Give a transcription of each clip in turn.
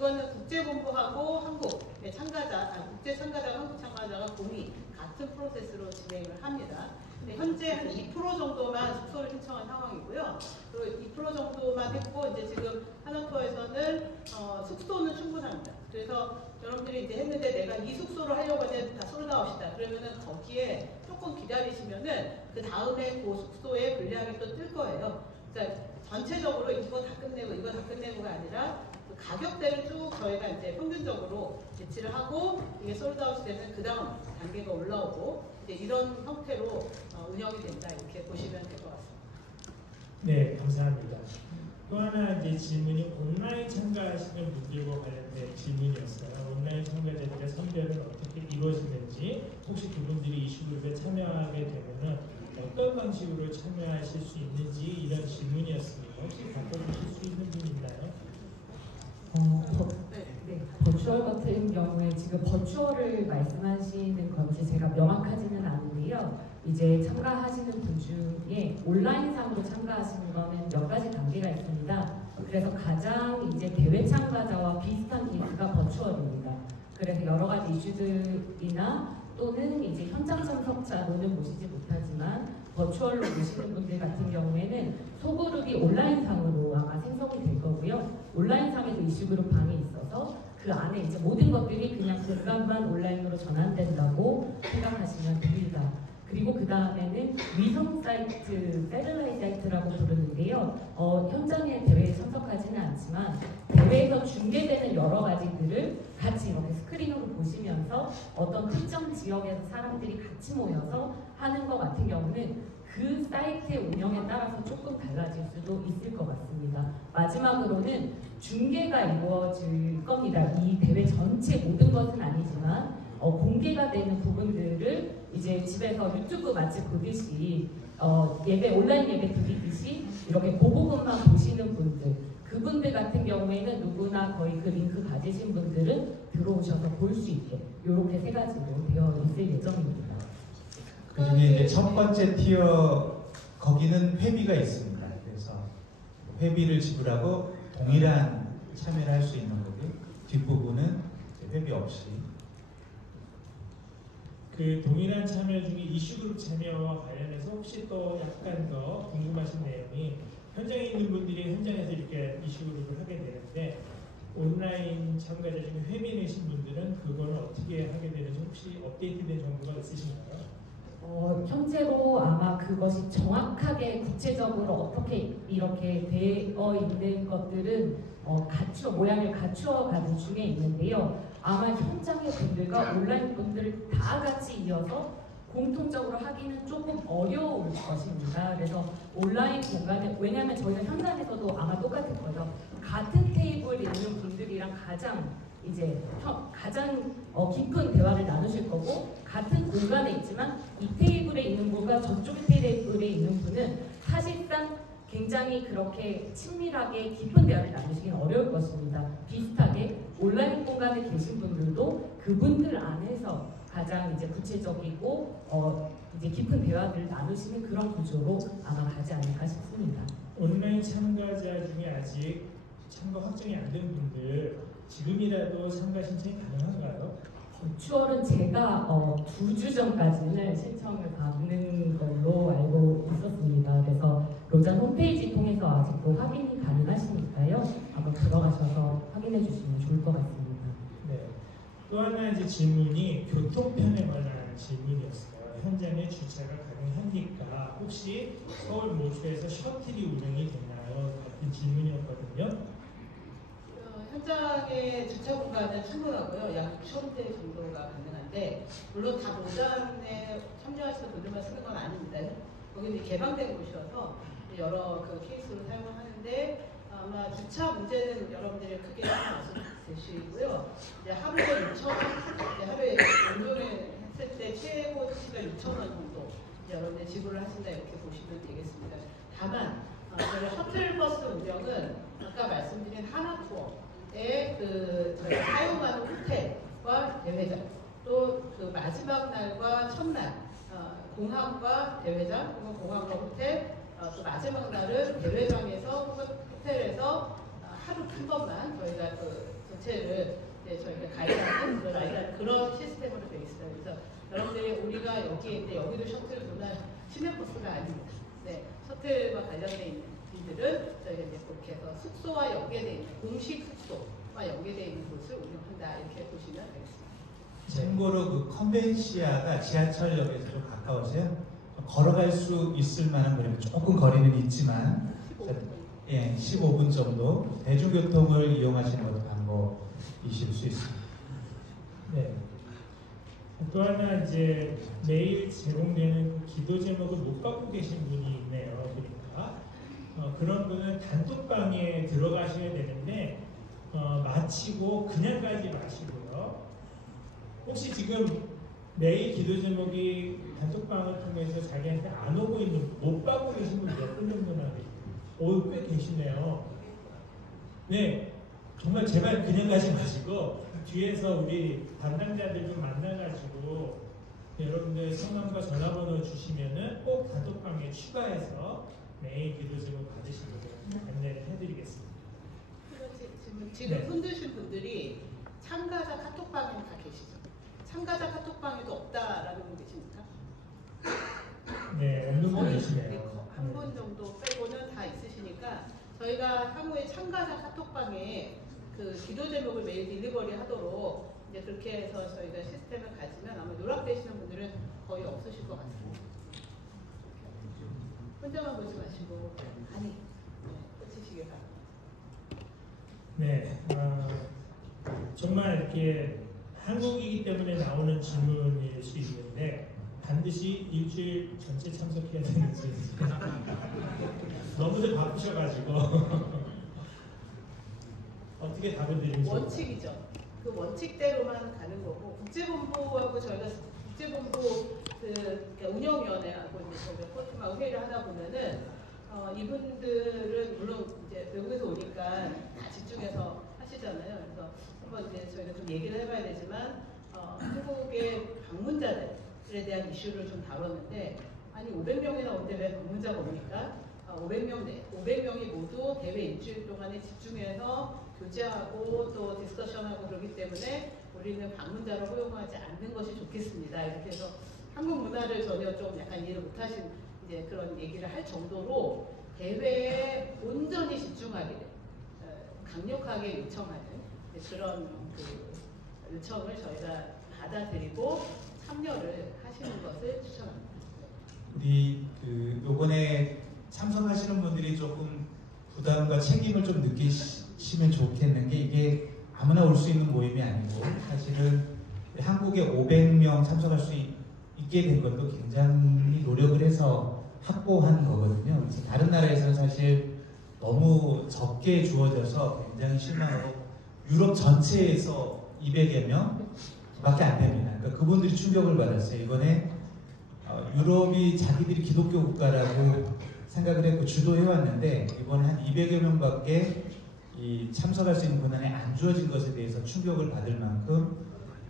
그거는 국제본부하고 한국 국제 참가자와 한국 참가자가 공이 같은 프로세스로 진행을 합니다. 현재 한 2% 정도만 숙소를 신청한 상황이고요. 그리고 2% 정도만 했고 이제 지금 하나투어에서는 숙소는 충분합니다. 그래서 여러분들이 이제 했는데 내가 이 숙소로 하려고 하는데 다 솔드아웃이다. 그러면은 거기에 조금 기다리시면은 그 다음에 그 숙소에 불리하게 또 뜰 거예요. 그러니까 전체적으로 이거 다 끝내고 이거 다 끝내고가 아니라 그 가격대를 쭉 저희가 이제 평균적으로 배치를 하고 이게 솔드아웃이 되면 그 다음 단계가 올라오고 이제 이런 형태로 운영이 된다 이렇게 보시면 될 것 같습니다. 네, 감사합니다. 또 하나 이제 질문이 온라인 참가하시는 분들과 관련된 질문이었어요. 온라인 참가자들의 선별은 어떻게 이루어지는지, 혹시 그분들이 이슈그룹에 참여하게 되면은 어떤 방식으로 참여하실 수 있는지 이런 질문이었습니다. 혹시 바꿔주실 수 있는 분 있나요? 버추얼 같은 경우에 지금 버추얼을 말씀하시는 건지 제가 명확하지는 않은데요. 이제 참가하시는 분 중에 온라인상으로 참가하시는 거는 몇 가지 단계가 있습니다. 그래서 가장 이제 대회 참가자와 비슷한 케이스가 버추얼입니다. 그래서 여러 가지 이슈들이나 또는 이제 현장 참석자로는 모시지 못하지만 버추얼로 모시는 분들 같은 경우에는 소그룹이 온라인상으로 아마 생성이 될 거고요. 온라인상에도 이슈그룹 방이 있어서 그 안에 이제 모든 것들이 그냥 공간만 온라인으로 전환된다고 생각하시면 됩니다. 그리고 그 다음에는 위성 사이트, 세들라이트 사이트라고 부르는데요. 현장의 대회에 참석하지는 않지만 대회에서 중계되는 여러 가지들을 같이 이렇게 스크린으로 보시면서 어떤 특정 지역에서 사람들이 같이 모여서 하는 것 같은 경우는 그 사이트의 운영에 따라서 조금 달라질 수도 있을 것 같습니다. 마지막으로는 중계가 이루어질 겁니다. 이 대회 전체 모든 것은 아니지만 공개가 되는 부분들을 이제 집에서 유튜브 마치 보듯이 예배 온라인 예배 드리듯이 이렇게 그 부분만 보시는 분들, 그분들 같은 경우에는 누구나 거의 그 링크 가지신 분들은 들어오셔서 볼 수 있게 이렇게 세 가지로 되어 있을 예정입니다. 그중에 이제 첫 번째 티어 거기는 회비가 있습니다. 그래서 회비를 지불하고 동일한 참여를 할 수 있는 거고요. 뒷부분은 회비 없이. 그 동일한 참여 중에 이슈그룹 참여와 관련해서 혹시 또 약간 더 궁금하신 내용이 현장에 있는 분들이 현장에서 이렇게 이슈그룹을 하게 되는데 온라인 참가자 중에 회비 내신 분들은 그걸 어떻게 하게 되는지 혹시 업데이트된 정보가 있으신가요? 현재로 아마 그것이 정확하게 구체적으로 어떻게 이렇게 되어 있는 것들은 모양을 갖추어 가는 중에 있는데요. 아마 현장의 분들과 온라인 분들을 다 같이 이어서 공통적으로 하기는 조금 어려울 것입니다. 그래서 온라인 공간에, 왜냐하면 저희가 현장에서도 아마 똑같을 거죠. 같은 테이블에 있는 분들이랑 가장 깊은 대화를 나누실 거고, 같은 공간에 있지만 이 테이블에 있는 분과 저쪽 테이블에 있는 분은 사실상 굉장히 그렇게 친밀하게 깊은 대화를 나누시긴 어려울 것입니다. 비슷하게 온라인 공간에 계신 분들도 그분들 안에서 가장 이제 구체적이고 이제 깊은 대화들을 나누시는 그런 구조로 아마 가지 않을까 싶습니다. 온라인 참가자 중에 아직 참가 확정이 안 된 분들 지금이라도 참가 신청이 가능한가요? 버추얼은 제가 2주 전까지는 신청을 받는 걸로 알고 있었습니다. 그래서 로잔 홈페이지 통해서 아직도 확인이 가능하시니까요. 한번 들어가셔서 확인해 주시면 좋을 것 같습니다. 네. 또 하나 이제 질문이 교통편에 관한 질문이었어요. 현장에 주차가 가능합니까? 혹시 서울 모주에서 셔틀이 운영이 되나요? 같은 질문이었거든요. 현장의 주차 공간은 충분하고요. 약 6,000대 정도가 가능한데 물론 다 로잔에 참여하시는 분들만 쓰는 건 아닙니다. 거기는 개방된 곳이어서 여러 그 케이스로 사용을 하는데 아마 주차 문제는 여러분들이 크게 말씀드리시고요. 이제 하루에 6,000원, 하루에 운전을 했을 때 최고치가 6,000원 정도 여러분들 지불을 하신다 이렇게 보시면 되겠습니다. 다만 저희 셔틀버스 운영은 아까 말씀드린 하나투어의 저희가 사용하는 호텔과 대회장 또 그 마지막 날과 첫날 공항과 대회장 혹은 공항과 호텔 또 마지막 날은 대회장에서 혹은 호텔에서 하루 한 번만 저희가 전체를 이제 저희가 가이드하는 그런 시스템으로 되어 있어요. 그래서 여러분들이 우리가 여기에 있는데 여기도 셔틀 도나 시내버스가 아닙니다. 네, 셔틀과 관련된 있는 분들은 저희가 이제 그렇게 해서 숙소와 연계되어 있는 공식 숙소와 연계되어 있는 곳을 운영한다 이렇게 보시면 되겠습니다. 참고로 그 컨벤시아가 지하철역에서 좀 가까우세요? 걸어갈 수 있을 만한 거리는 조금 거리는 있지만 15분 정도 대중교통을 이용하시는 것도 방법이실 수 있습니다. 네. 또 하나 이제 매일 제공되는 기도 제목을 못 받고 계신 분이 있네요. 그러니까 그런 분은 단톡방에 들어가셔야 되는데 마치고 그냥 가지 마시고요. 혹시 지금 매일 기도 제목이 단톡방을 통해서 자기한테 안 오고 있는 못 받고 계신 분 몇 분 정도나 꽤 계시네요. 네, 정말 제발 그냥 가지 마시고 뒤에서 우리 담당자들 좀 만나가지고 여러분들 성함과 전화번호 주시면은 꼭 단톡방에 추가해서 매일 기도 제목 받으시도록 안내를 해드리겠습니다. 지금 네. 손드신 분들이 참가자 카톡방에 다 계시죠? 참가자 카톡방에도 없다라는 분 계십니까? 네, 없는 분 계시네요. 한 분 정도 빼고는 다 있으시니까 저희가 향후에 참가자 카톡방에 그 기도 제목을 매일 딜리버리 하도록 이제 그렇게 해서 저희가 시스템을 가지면 아마 누락되시는 분들은 거의 없으실 것 같습니다. 혼자만 보지 마시고 많이 끝이시길 바랍니다. 네, 정말 이렇게 한국이기 때문에 나오는 질문일 수 있는데 반드시 일주일 전체 참석해야 되는지 너무들 바쁘셔가지고 어떻게 답을 드리는지 원칙이죠. 그 원칙대로만 가는 거고 국제본부하고 저희가 국제본부 그 운영위원회하고 이제 저희가 코트하고 회의를 하다 보면은 이분들은 물론 이제 외국에서 오니까 다 집중해서 하시잖아요. 그래서 한번 이제 저희가 좀 얘기를 해봐야 되지만 한국의 방문자들에 대한 이슈를 좀 다뤘는데 아니 500명이나 오는데 왜 방문자가 옵니까? 500명이 모두 대회 일주일 동안에 집중해서 교제하고 또 디스커션하고 그러기 때문에 우리는 방문자를 허용하지 않는 것이 좋겠습니다. 이렇게 해서 한국 문화를 전혀 좀 약간 이해를 못하신 이제 그런 얘기를 할 정도로 대회에 온전히 집중하기를 강력하게 요청하는 그런 그 요청을 저희가 받아들이고 참여를 하시는 것을 추천합니다. 우리 요번에 참석하시는 분들이 조금 부담과 책임을 좀 느끼시면 좋겠는 게 이게 아무나 올 수 있는 모임이 아니고 사실은 한국에 500명 참석할 수 있게 된 것도 굉장히 노력을 해서 확보한 거거든요. 그래서 다른 나라에서는 사실 너무 적게 주어져서 굉장히 실망하고 유럽 전체에서 200여 명밖에 안 됩니다. 그러니까 그분들이 충격을 받았어요. 이번에 유럽이 자기들이 기독교 국가라고 생각을 했고 주도해왔는데 이번에 한 200여 명밖에 참석할 수 있는 권한이 안 주어진 것에 대해서 충격을 받을 만큼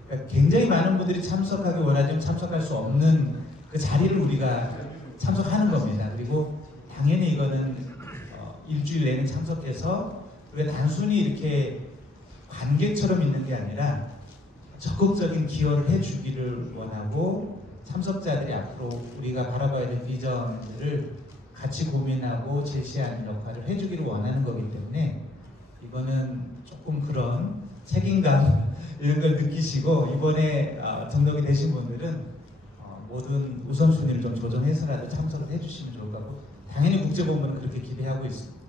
그러니까 굉장히 많은 분들이 참석하기 원하지만 참석할 수 없는 그 자리를 우리가 참석하는 겁니다. 그리고 당연히 이거는 일주일 내내 참석해서 우리가 단순히 이렇게 관객처럼 있는 게 아니라 적극적인 기여를 해주기를 원하고 참석자들이 앞으로 우리가 바라봐야 될 비전들을 같이 고민하고 제시하는 역할을 해주기를 원하는 거기 때문에 이거는 조금 그런 책임감 이런 걸 느끼시고 이번에 등록이 되신 분들은 모든 우선순위를 좀 조정해서라도 참석을 해주시면 좋을 것 같고 당연히 국제본부는 그렇게 기대하고 있습니다.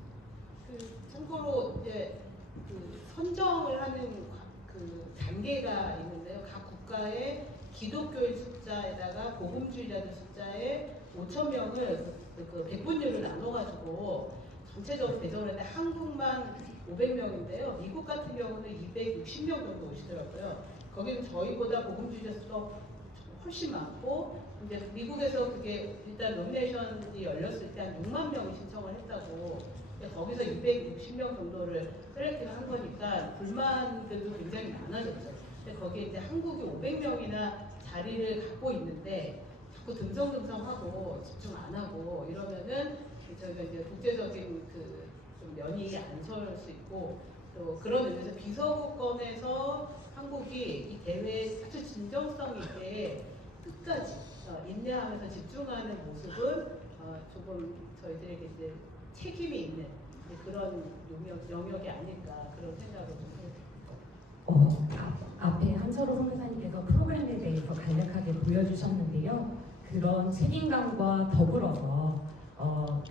참고로 이제 선정을 하는 그 단계가 있는데요. 각 국가의 기독교인 숫자에다가 복음주의자들 숫자에 5,000명을 그 백분율을 나눠가지고 전체적으로 배정을 했는데 한국만 500명인데요. 미국 같은 경우는 260명 정도 오시더라고요. 거기는 저희보다 복음주의자 수가 훨씬 많고 이제 미국에서 그게 일단 노미네이션이 열렸을 때 한 6만 명이 신청을 했다고 거기서 260명 정도를 셀렉트를 한 거니까 불만들도 굉장히 많아졌죠. 근데 거기에 이제 한국이 500명이나 자리를 갖고 있는데 자꾸 듬성듬성하고 집중 안 하고 이러면은 저희가 이제 국제적인 그 좀 면이 안 설 수 있고 또 그런 의미에서 비서구권에서 한국이 이 대회에 아주 진정성 있게 끝까지 인내하면서 집중하는 모습은 조금 저희들에게 이제 책임이 있는 그런 영역이 아닐까 그런 생각을 좀 해요. 앞에 한철호 선교사님께서 프로그램에 대해서 간략하게 보여주셨는데요. 그런 책임감과 더불어서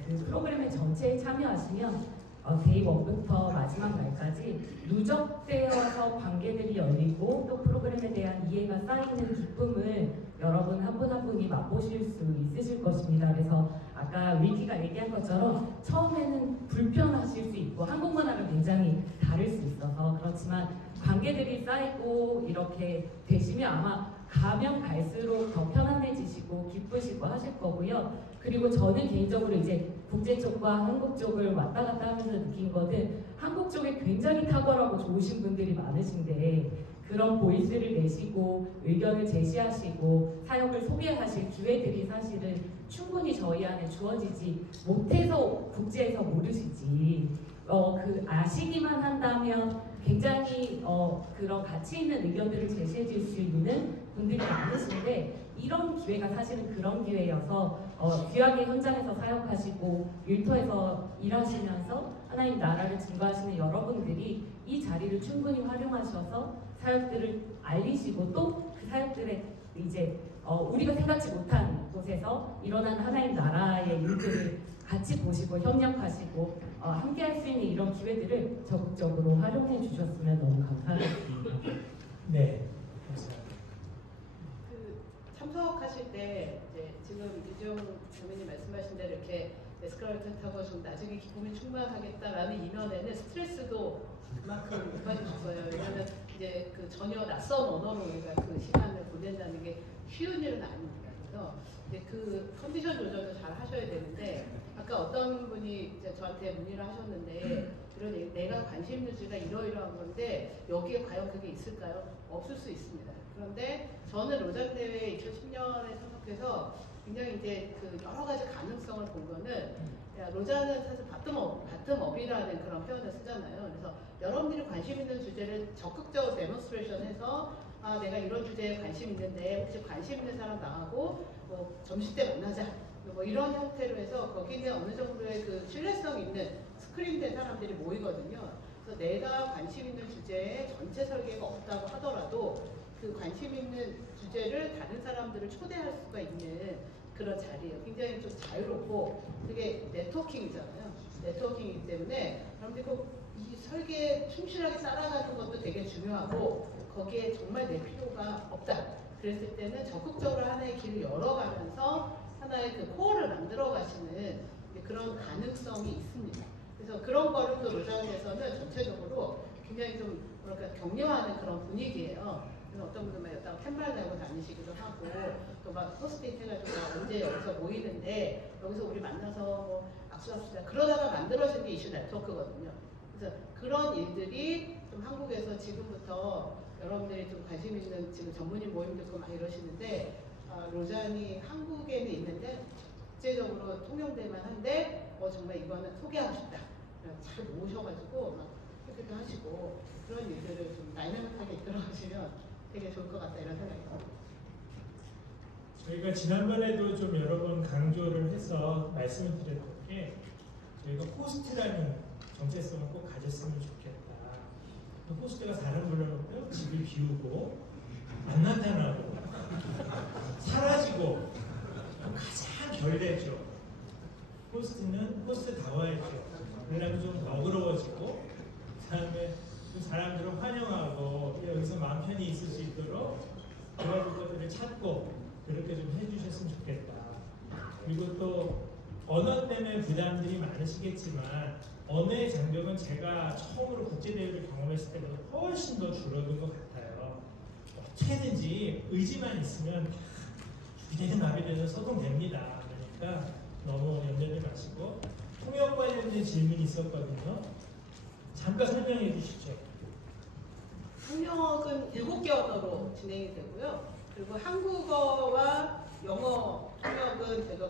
그 프로그램의 전체에 참여하시면 데이 1부터 마지막 날까지 누적되어서 관계들이 열리고 또 프로그램에 대한 이해가 쌓이는 기쁨을 여러분 한 분 한 분이 맛보실 수 있으실 것입니다. 그래서 아까 위키가 얘기한 것처럼 처음에는 불편하실 수 있고 한국 문화가 굉장히 다를 수 있어서 그렇지만 관계들이 쌓이고 이렇게 되시면 아마 가면 갈수록 더 편안해지시고 기쁘시고 하실 거고요. 그리고 저는 개인적으로 이제 국제 쪽과 한국 쪽을 왔다 갔다 하면서 느낀 거는 한국 쪽에 굉장히 탁월하고 좋으신 분들이 많으신데 그런 보이스를 내시고 의견을 제시하시고 사역을 소개하실 기회들이 사실은 충분히 저희 안에 주어지지 못해서 국제에서 모르시지 그 아시기만 한다면 굉장히 그런 가치 있는 의견들을 제시해 줄 수 있는 분들이 많으신데 이런 기회가 사실은 그런 기회여서 귀하게 현장에서 사역하시고 일터에서 일하시면서 하나님 나라를 증거하시는 여러분들이 이 자리를 충분히 활용하셔서 사역들을 알리시고 또 그 사역들의 이제 우리가 생각지 못한 곳에서 일어난 하나님 나라의 일들을 같이 보시고 협력하시고 함께 할 수 있는 이런 기회들을 적극적으로 활용해 주셨으면 너무 감사하겠습니다. 네, 감사합니다. 참석하실 때 이제 지금 이재용 주민이 말씀하신 대로 이렇게 에스컬레이터 타고 좀 나중에 기쁨이 충만하겠다라는 이면에는 스트레스도 그만큼 못 받으셨어요. 왜냐하면 이제 그 전혀 낯선 언어로 우리가 그 시간을 보낸다는 게 쉬운 일은 아닙니다. 그래서 이제 그 컨디션 조절도 잘 하셔야 되는데 아까 어떤 분이 이제 저한테 문의를 하셨는데 이런 내가 관심 있는 주제가 이러이러한 건데 여기에 과연 그게 있을까요? 없을 수 있습니다. 그런데 저는 로잔 대회 2010년에 참석해서 굉장히 이제 그 여러 가지 가능성을 본 거는 로잔은 사실 바텀업이라는 그런 표현을 쓰잖아요. 그래서 여러분들이 관심 있는 주제를 적극적으로 데몬스트레이션해서 내가 이런 주제에 관심 있는데 혹시 관심 있는 사람 나가고 뭐 점심 때 만나자 뭐 이런 형태로 해서 거기는 어느 정도의 그 신뢰성 있는 스크린된 사람들이 모이거든요. 그래서 내가 관심 있는 주제에 전체 설계가 없다고 하더라도 그 관심 있는 주제를 다른 사람들을 초대할 수가 있는 그런 자리예요. 굉장히 좀 자유롭고 되게 네트워킹이잖아요. 네트워킹이기 때문에 여러분들이 이 설계에 충실하게 따라가는 것도 되게 중요하고 거기에 정말 내 필요가 없다. 그랬을 때는 적극적으로 하나의 길을 열어가면서 하나의 그 코어를 만들어 가시는 그런 가능성이 있습니다. 그래서 그런 거를 또 로잔에서는 전체적으로 굉장히 좀 뭐랄까 격려하는 그런 분위기예요. 그래서 어떤 분들은 막 여기다가 팻말 달고 다니시기도 하고 또 막 포스트잇 해가지고 언제 여기서 모이는데 여기서 우리 만나서 뭐 악수합시다. 그러다가 만들어진 게 이슈 네트워크거든요. 그래서 그런 일들이 좀 한국에서 지금부터 여러분들이 좀 관심 있는 지금 전문인 모임도 있고 막 이러시는데 로잔이 한국에는 있는데 국제적으로 통용될 만한데 정말 이거는 소개하고 싶다. 잘 모셔가지고 막 이렇게 하시고 그런 일들을 좀 다이나믹하게 이끌어가시면 되게 좋을 것 같다 이런 생각이 듭니다. 저희가 지난번에도 좀 여러 번 강조를 해서 말씀을 드렸던 게 저희가 호스트라는 정체성을 꼭 가졌으면 좋겠다. 호스트가 사람 불러놓고 집을 비우고 안 나타나고 사라지고 가장 결례죠. 호스트는 호스트다워야죠. 그러려면 좀 너그러워지고 그다음에 그 사람들을 환영하고 여기서 마음 편히 있을 수 있도록 도와줄 것들을 찾고 그렇게 좀 해주셨으면 좋겠다. 그리고 또 언어 때문에 부담들이 많으시겠지만 언어의 장벽은 제가 처음으로 국제대회를 경험했을 때보다 훨씬 더 줄어든 것 같아요. 어떻게든지 의지만 있으면 이되든 마비되든 소통됩니다. 그러니까 너무 염려하지 마시고 통역 관련된 질문이 있었거든요. 잠깐 설명해 주시죠. 통역은 7개 언어로 진행이 되고요. 그리고 한국어와 영어 통역은 제가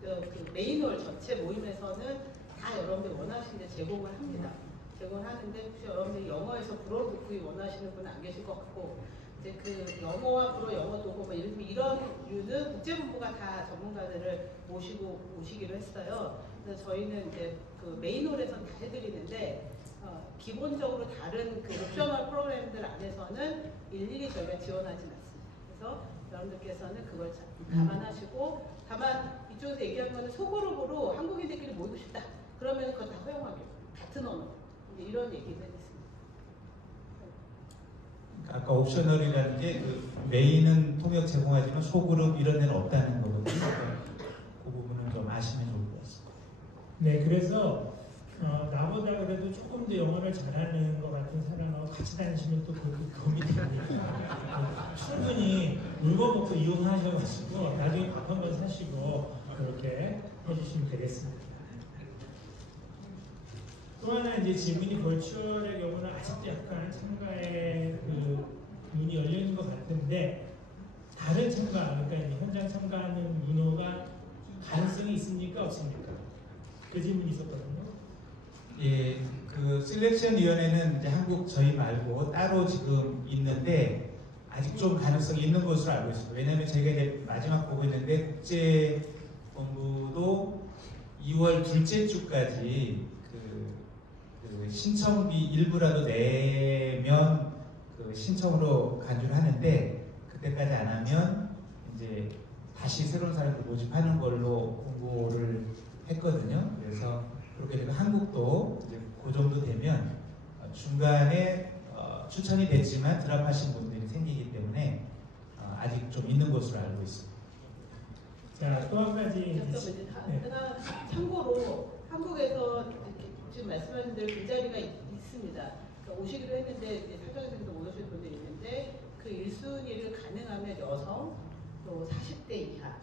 그 메인홀 전체 모임에서는 다 여러분들 원하시는 데 제공을 합니다. 제공하는데 혹시 여러분들이 영어에서 불어 듣기 원하시는 분은 안 계실 것 같고 이제 그 영어와 불어 영어 도구 뭐 이런 류는 국제본부가 다 전문가들을 모시기로 했어요. 그래서 저희는 이제 그 메인홀에서는 다 해드리는데 기본적으로 다른 그 옵셔널 프로그램들 안에서는 일일이 저희가 지원하진 않습니다. 그래서 여러분들께서는 그걸 감안하시고 다만 이쪽에서 얘기한 거는 소그룹으로 한국인들끼리 모이고 싶다. 그러면 그거 다 허용하겠고 같은 언어 이런 얘기는 있습니다. 아까 옵셔널이라는 게 그 메인은 통역 제공하지만 소그룹 이런 데는 없다는 거거든요. 그 부분은 좀 아시면 좋을 것 같습니다. 네, 그래서 나보다 그래도 조금 더 영어를 잘하는 것 같은 사람하고 같이 다니시면 또 도움이 되니까 충분히 물건 먹고 이용하셔가지고 나중에 밥 한 번 사시고 그렇게 해주시면 되겠습니다. 또 하나 이제 질문이 벌추얼의 경우는 아직도 약간 참가에 그 문이 열려 있는 것 같은데 다른 참가, 그러니까 이제 현장 참가하는 문호가 가능성이 있습니까 없습니까? 그 질문이 있었거든요. 예, 그 셀렉션 위원회는 이제 한국 저희 말고 따로 지금 있는데 아직 좀 가능성이 있는 것으로 알고 있습니다. 왜냐하면 저희가 이제 마지막 보고 있는데 국제본부도 2월 둘째 주까지 그 신청비 일부라도 내면 그 신청으로 간주를 하는데 그때까지 안 하면 이제 다시 새로운 사람들 모집하는 걸로 공고를 했거든요. 그래서 그렇게 되면 한국도 이제 그 정도 되면 중간에 추천이 됐지만 드랍하신 분들이 생기기 때문에 아직 좀 있는 것으로 알고 있습니다. 자, 또 한 가지. 하나 참고로 한국에서 지금 말씀하신 대로 빈자리가 있습니다. 그러니까 오시기로 했는데 설정에서도 못 오실 분들이 있는데 그 1순위를 가능하면 여성 또 40대 이하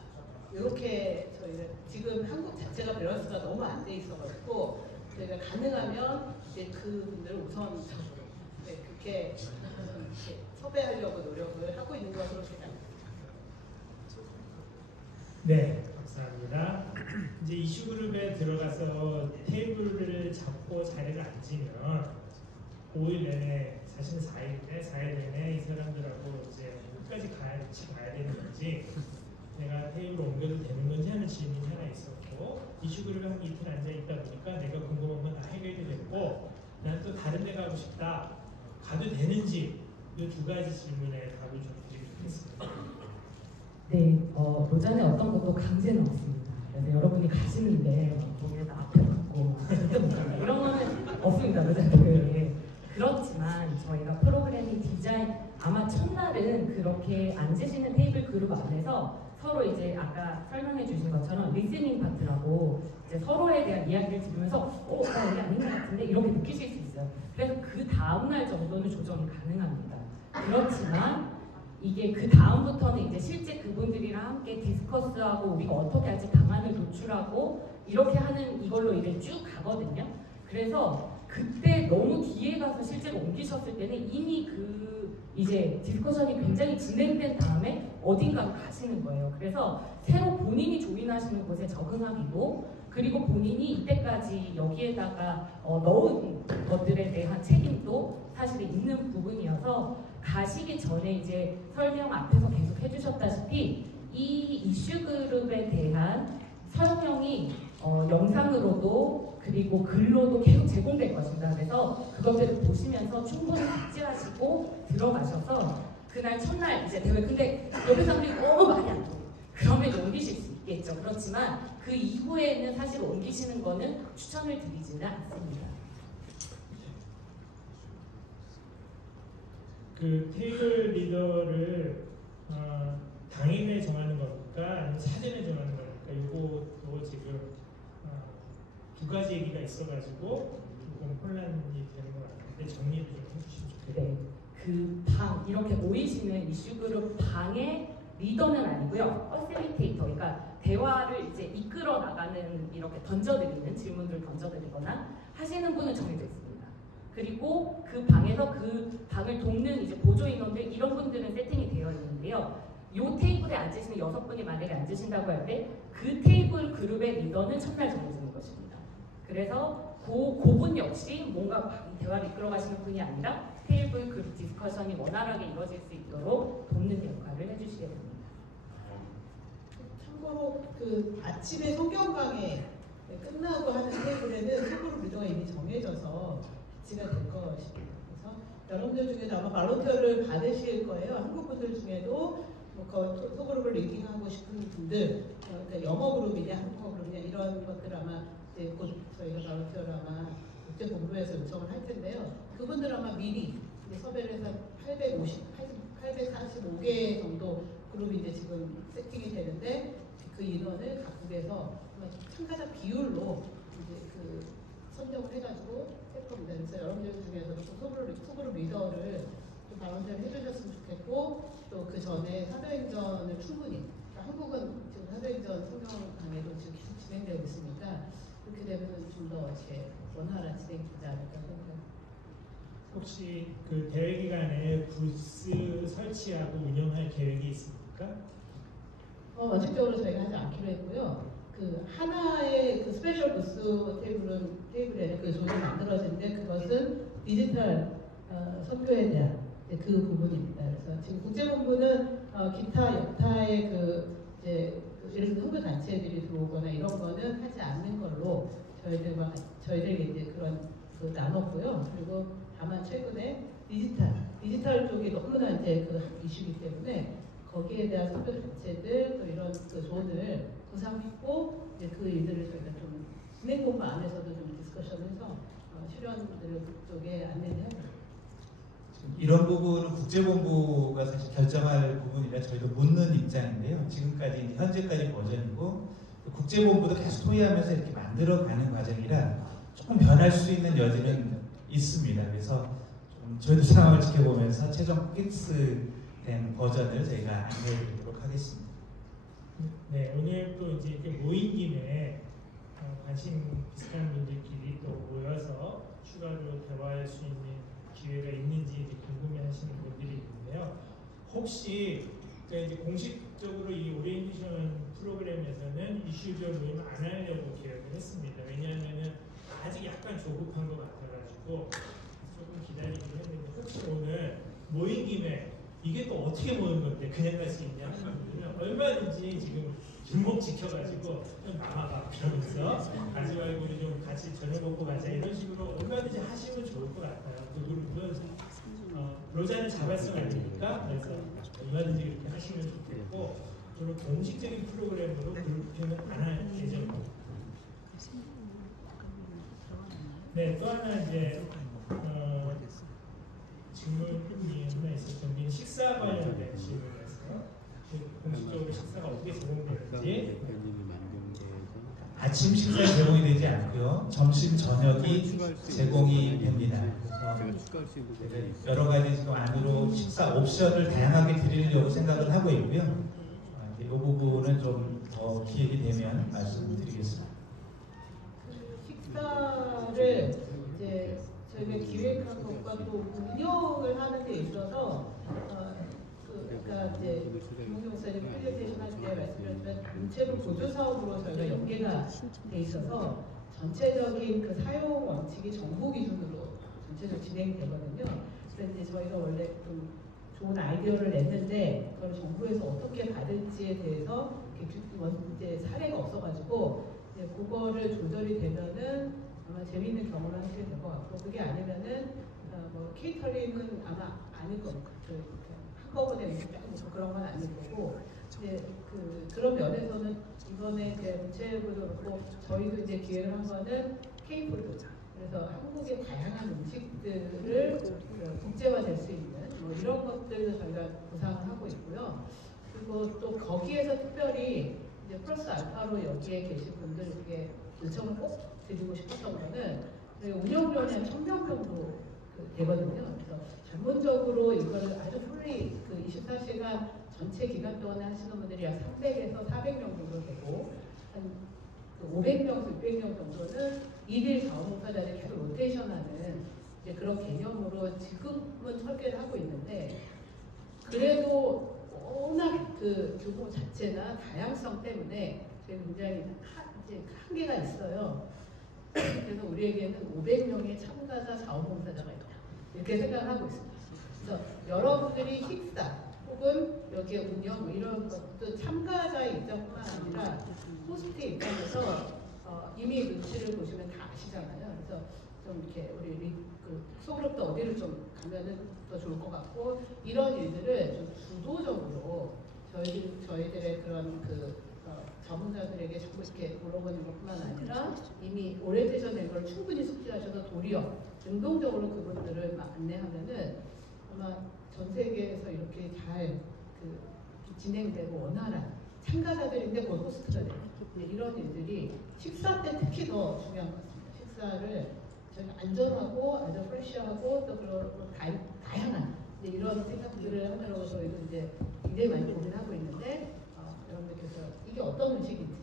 이렇게 저희가 지금 한국 자체가 밸런스가 너무 안 돼 있어가지고 저희가 가능하면 이제 그분들을 우선 그렇게 섭외하려고 노력을 하고 있는 것으로 제가. 네, 감사합니다. 이제 이슈 그룹에 들어가서 테이블을 잡고 자리를 앉으면 5일 내내, 사실 4일 내내 이 사람들하고 이제 끝까지 같이 가야 되는 건지 내가 테이블 옮겨도 되는 건지 하는 질문이 하나 있었고 이슈 그룹에 한 이틀 앉아 있다 보니까 내가 궁금한 건 다 해결이 됐고 난 또 다른 데 가고 싶다. 가도 되는지 이 두 가지 질문에 답을 좀 드리면 좋겠습니다. 네, 로잔에 어떤 것도 강제는 없습니다. 그래서 여러분이 가시는데 거기에다 앞에 붙고 이런 거는 없습니다. 로잔에. 그렇지만 저희가 프로그래밍 디자인 아마 첫날은 그렇게 앉으시는 테이블 그룹 안에서 서로 이제 아까 설명해 주신 것처럼 리스닝 파트라고 이제 서로에 대한 이야기를 들으면서 나 여기 아닌 것 같은데 이렇게 느끼실 수 있어요. 그래서 그 다음날 정도는 조정이 가능합니다. 그렇지만 이게 그 다음부터는 이제 실제 그분들이랑 함께 디스커스하고 우리가 어떻게 할지 방안을 도출하고 이렇게 하는 이걸로 이제 쭉 가거든요. 그래서 그때 너무 뒤에 가서 실제로 옮기셨을 때는 이미 그 이제 디스커션이 굉장히 진행된 다음에 어딘가로 가시는 거예요. 그래서 새로 본인이 조인하시는 곳에 적응하기도 그리고 본인이 이때까지 여기에다가 넣은 것들에 대한 책임도 사실 있는 부분이어서 가시기 전에 이제 설명 앞에서 계속 해주셨다시피 이 이슈 그룹에 대한 설명이 영상으로도 그리고 글로도 계속 제공될 것입니다. 그래서 그것들을 보시면서 충분히 숙지하시고 들어가셔서 그날 첫날 이제 대회 근데 여기 사람들이 너무 많이 안 돼요. 그러면 옮기실 수 있겠죠. 그렇지만 그 이후에는 사실 옮기시는 거는 추천을 드리지는 않습니다. 그 테이블 리더를 당일에 정하는 겁니까? 아니면 사전에 정하는 겁니까? 이것도 지금 두 가지 얘기가 있어가지고 조금 혼란이 되는 것 같은데 정리를 좀 해주시면 좋겠네요. 네, 그 방 이렇게 모이시는 이슈그룹 방의 리더는 아니고요. 퍼실리테이터, 그러니까 대화를 이제 이끌어 나가는 이렇게 던져드리는 질문들 던져드리거나 하시는 분은 정해져 있습니다. 그리고 그 방에서 그 방을 돕는 이제 보조 인원들 이런 분들은 세팅이 되어 있는데요. 요 테이블에 앉으시는 6분이 만약에 앉으신다고 할 때 그 테이블 그룹의 리더는 첫날 정해지는 것입니다. 그래서 그분 역시 뭔가 막 대화를 이끌어가시는 분이 아니라 테이블 그룹 디스커션이 원활하게 이루어질 수 있도록 돕는 역할을 해주시게 됩니다. 참고로 그 아침에 성경 강의 끝나고 하는 테이블에는 소그룹 리더가 이미 정해져서 배치가 될 것입니다. 그래서 여러분들 중에도 아마 발로티어를 받으실 거예요. 한국 분들 중에도 뭐 소그룹을 리딩하고 싶은 분들, 그러니까 영어 그룹이냐 한국어 그룹이냐 이런 것들 아마 이제 곧 저희가 발로티어를 아마 국제본부에서 요청을 할 텐데요. 그분들 아마 미리 이제 섭외를 해서 845개 정도 그룹이 이제 지금 세팅이 되는데 그 인원을 각국에서 참가자 비율로 이제 그 선정을 해가지고 할 겁니다. 그래서 여러분들 중에서도 소그룹 리더를 좀 발언을 해주셨으면 좋겠고 또 그 전에 사도행전을 충분히 그러니까 한국은 지금 사도행전 성경 강의도 지금 계속 진행되고 있으니까 그렇게 되면 좀 더 이렇게 원활한 진행이 되지 않을까 생각합니다. 혹시 그 대회 기간에 부스 설치하고 운영할 계획이 있습니까? 원칙적으로 저희가 하지 않기로 했고요. 그 하나의 그 스페셜 부스 테이블에는 그 조직이 만들어지는데 그것은 디지털 선교에 대한 그 부분입니다. 그래서 지금 국제본부는 기타 여타의 그 이제 예를 들어 선교 단체들이 들어오거나 이런 거는 하지 않는 걸로 저희들이 이제 그런 그 나눴고요. 그리고 다만 최근에 디지털 쪽이 너무나 이제 그 이슈이기 때문에 거기에 대한 선교 단체들 또 이런 그 존을 구상했고 이제 그 일들을 저희가 좀 진행본부 안에서도 좀 디스커션해서 실현들 쪽에 안내를 해요. 이런 부분은 국제본부가 사실 결정할 부분이라 저희도 묻는 입장인데요. 지금까지 현재까지 버전이고 국제본부도 계속 토의하면서 이렇게 만들어가는 과정이라 조금 변할 수 있는 여지는 있습니다. 그래서 좀 저희도 상황을 지켜보면서 최종 픽스된 버전을 저희가 안내해드리도록 하겠습니다. 네, 오늘 또 이제 이렇게 모인 김에 관심 비슷한 분들끼리 또 모여서 추가로 대화할 수 있는 기회가 있는지 이제 궁금해하시는 분들이 있는데요. 혹시 이제 공식적으로 이 오리엔테이션 프로그램에서는 이슈별 모임 안 하려고 계획을 했습니다. 왜냐하면은 아직 약간 조급한 것 같아가지고 조금 기다리기로 했는데 혹시 오늘 모인 김에 이게 또 어떻게 모는 건데 그냥 갈 수 있냐 하는 분들은 얼마든지 지금 길목 지켜가지고 좀 남아봐 그러면서 가지 말고 우리 좀 같이 저녁 먹고 가자 이런 식으로 얼마든지 하시면 좋을 것 같아요. 그 그룹은 로자는 자발성 아닙니까? 그래서 얼마든지 그렇게 하시면 좋겠고 저는 공식적인 프로그램으로 그렇게는 안 할 예정입니다. 네, 또 하나 이제 질문이 하나 있었던 식사 관련된 질문이었어요. 공식적으로 식사가 어떻게 제공되는지. 아침 식사 제공이 되지 않고요. 점심 저녁이 제공이 됩니다. 그래서 여러 가지 지금 안으로 식사 옵션을 다양하게 드리려고 생각을 하고 있고요. 이 부분은 좀 더 기획이 되면 말씀드리겠습니다. 식사를 이제 저희가 기획한 것과 또 운영을 하는 데 있어서 그러니까 이제 김홍경 목사님 프레젠테이션 할 때 말씀드렸지만 문체부 보조 사업으로 저희가 연계가 돼 있어서 전체적인 그 사용 원칙이 정부 기준으로 전체적으로 진행되거든요. 그래서 이제 저희가 원래 좀 좋은 아이디어를 냈는데 그걸 정부에서 어떻게 받을지에 대해서 이제 사례가 없어가지고 이제 그거를 조절이 되면은 아마 재미있는 경험을 하시게 될 것 같고 그게 아니면은 뭐 케이터링은 아마 아닐 거고 한꺼번에 뭐 그런 건 아닐 거고 이제 그런 면에서는 이번에 이제 문체부도 그렇고 저희도 이제 기획을 한 거는 K푸드 그래서 한국의 다양한 음식들을 국제화될 수 있는 뭐 이런 것들도 저희가 구상을 하고 있고요. 그리고 또 거기에서 특별히 이제 플러스 알파로 여기에 계신 분들에게 요청을 꼭 드리고 싶었던 거는 운영료는 한 1000명 정도 되거든요. 그래서 전문적으로 이거를 아주 풀리 24시간 전체 기간 동안에 하시는 분들이 약 300에서 400명 정도 되고 한 500명에서 600명 정도는 1일 자원봉사자들이 계속 로테이션하는 이제 그런 개념으로 지금은 설계를 하고 있는데 그래도 워낙 그 규모 자체나 다양성 때문에 굉장히 이제 한계가 있어요. 그래서 우리에게는 500명의 참가자 자원봉사자가 있다. 이렇게 생각을 하고 있습니다. 그래서 여러분들이 식사 혹은 여기에 운영 뭐 이런 것도 참가자의 입장뿐만 아니라 호스트의 입장에서 이미 눈치를 보시면 다 아시잖아요. 그래서 좀 이렇게 우리 그 소그룹도 어디를 좀 가면은 더 좋을 것 같고 이런 일들을 좀 주도적으로 저희들의 그런 자문자들에게 자꾸 이렇게 물어보는 것뿐만 아니라 이미 오래되셔서 걸 충분히 숙지하셔서 도리어 능동적으로 그분들을 막 안내하면은 아마 전 세계에서 이렇게 잘 진행되고 원활한 참가자들인데 곧 호스트가 되는 이런 일들이 식사 때 특히 더 중요한 것 같습니다. 식사를 저희가 안전하고 아주 프레시하고 또 그런 다양한 이런 생각들을 하느라고 저희도 이제 굉장히 많이 고민하고 있는데 여러분들께서 이게 어떤 음식인지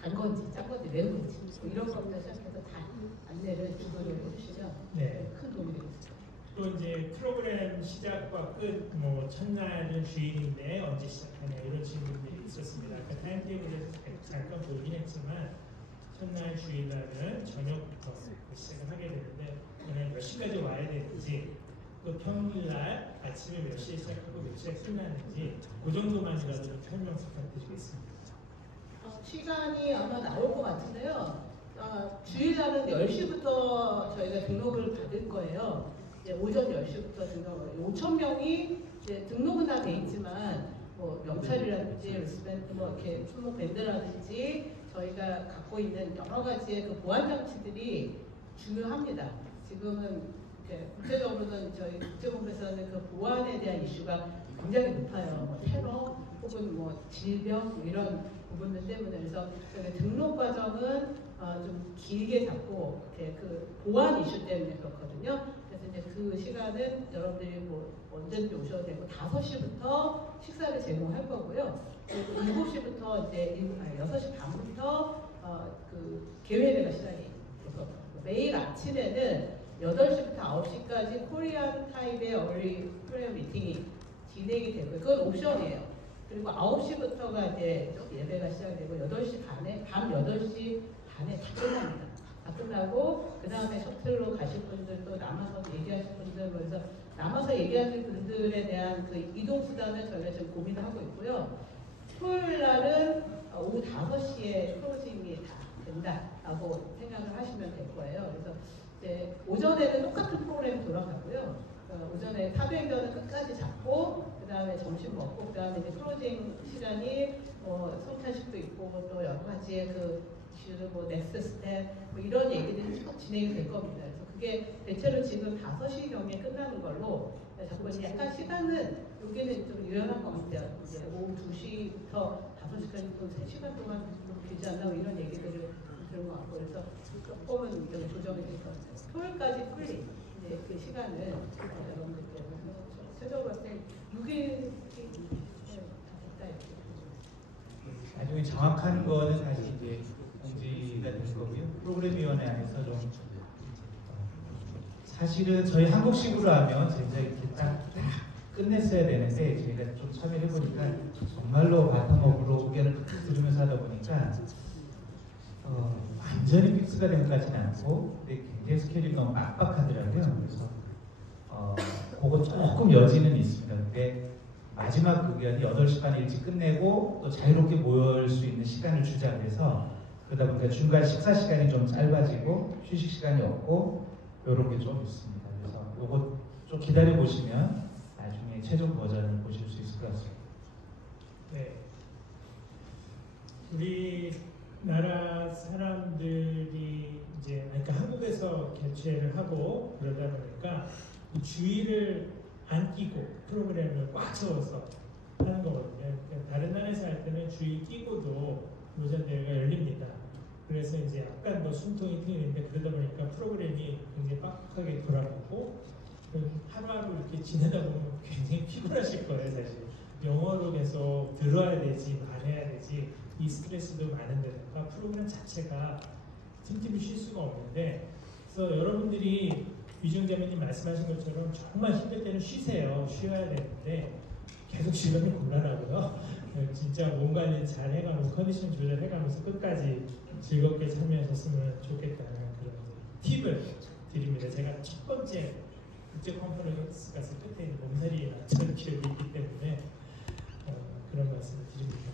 단 건지 짠 건지 매운 건지 뭐 이런 것부터 시작해서 다 안내를 주도를 해주시면 큰 도움이 되겠습니다. 또 이제 프로그램 시작과 끝, 뭐 첫날은 주일인데 언제 시작하냐 이런 질문들이 있었습니다. 아까 타임테이블에서 잠깐 보긴 했지만 첫날 주일날은 저녁부터 시작을 하게 되는데 그냥 몇 시까지 와야 되는지 또 평일날 아침에 몇 시에 시작하고 몇 시에 끝나는지 그 정도만이라도 좀 설명 부탁드리겠습니다. 시간이 아마 나올 것 같은데요. 주일날은 10시부터 저희가 등록을 받을 거예요. 오전 10시부터 등록을 5,000명이 등록은 다 돼 있지만 뭐 명찰이라든지 리스밴드 뭐 이렇게 품목 밴드라든지 저희가 갖고 있는 여러 가지의 그 보안 장치들이 중요합니다. 지금은 국제적으로는 저희 국제본부에서는 그 보안에 대한 이슈가 굉장히 높아요. 뭐 테러 혹은 뭐 질병 뭐 이런 부분들 때문에 그래서 등록 과정은 좀 길게 잡고 그 보안 이슈 때문에 그렇거든요. 그래서 이제 그 시간은 여러분들이 뭐 언제든지 오셔도 되고 5시부터 식사를 제공할 거고요. 그리고 7시부터 이제 6시 반부터 그 개회회가 시작이 돼서 매일 아침에는 8시부터 9시까지 코리안 타입의 얼리 프레임 미팅이 진행이 되고요. 그건 옵션이에요. 그리고 9시부터가 이제 예배가 시작이 되고 8시 반에 밤 8시 반에 다 끝납니다. 다 끝나고 그 다음에 셔틀로 가실 분들 또 남아서 얘기하실 분들 그래서 남아서 얘기하실 분들에 대한 그 이동 수단을 저희가 지금 고민을 하고 있고요. 토요일 날은 오후 5시에 클로징이 다 된다라고 생각을 하시면 될 거예요. 그래서 이제 오전에는 똑같은 프로그램이 돌아가고요. 오전에 사도행전은 끝까지 잡고 그 다음에 점심 먹고 그 다음에 이제 클로징 시간이 뭐 성찬식도 있고 또 여러 가지의 그 이슈들 뭐 넥스트 스텝 뭐 이런 얘기들이 쭉 진행이 될 겁니다. 그래서 그게 대체로 지금 5시경에 끝나는 걸로 자꾸 약간 시간은 여기는 좀 유연한 것 같아요. 이제 오후 2시부터 5시까지 또 3시간 동안 좀 길지 않나 뭐 이런 얘기들을 들은 것 같고 그래서 조금은 좀 조정이 될 것 같아요. 토요일까지 풀리 이제 그 시간을 여러분들께 최종으로 봤을 때 6일이 다 됐다 이렇게. 나중에 정확한 거는 사실 이제 공지가 될 거고요. 프로그램위원회 안에서 좀 사실은 저희 한국식으로 하면 진짜 이렇게 딱 끝냈어야 되는데 저희가 좀 참여해 보니까 정말로 바텀업으로 의견을 들으면서 하다 보니까 완전히 픽스가 된 것 같지는 않고 근데 굉장히 스케줄이 너무 빡빡하더라고요. 그래서 그거 조금 여지는 있습니다. 근데 마지막 의견이 8시 반 일찍 끝내고 또 자유롭게 모일 수 있는 시간을 주자 그래서 그러다 보니까 중간 식사 시간이 좀 짧아지고 휴식 시간이 없고 이런 게 좀 있습니다. 그래서 이거 좀 기다려 보시면 나중에 최종 버전을 보실 수 있을 것 같습니다. 네. 우리나라 사람들이 이제 그러니까 한국에서 개최를 하고 그러다 보니까 주의를 안 끼고 프로그램을 꽉 채워서 하는 거거든요. 그러니까 다른 나라에서 할 때는 주의 끼고도 노전 대회가 열립니다. 그래서 이제 약간 뭐 숨통이 트이는데 그러다 보니까 프로그램이 굉장히 빡빡하게 돌아가고 하루하루 이렇게 지내다 보면 굉장히 피곤하실 거예요, 사실. 영어로 계속 들어야 되지, 말해야 되지, 이 스트레스도 많은데다가 프로그램 자체가 틈틈이 쉴 수가 없는데, 그래서 여러분들이 위중자매님 말씀하신 것처럼 정말 힘들 때는 쉬세요. 쉬어야 되는데 계속 쉬려면 곤란하고요. 진짜 몸 관리 잘 해가면서 컨디션 조절해가면서 끝까지 즐겁게 참여하셨으면 좋겠다는 그런 팁을 드립니다. 제가 첫 번째 국제 컨퍼런스 갔을 끝에 몸살이 났던 기억이 있기 때문에 그런 말씀을 드립니다.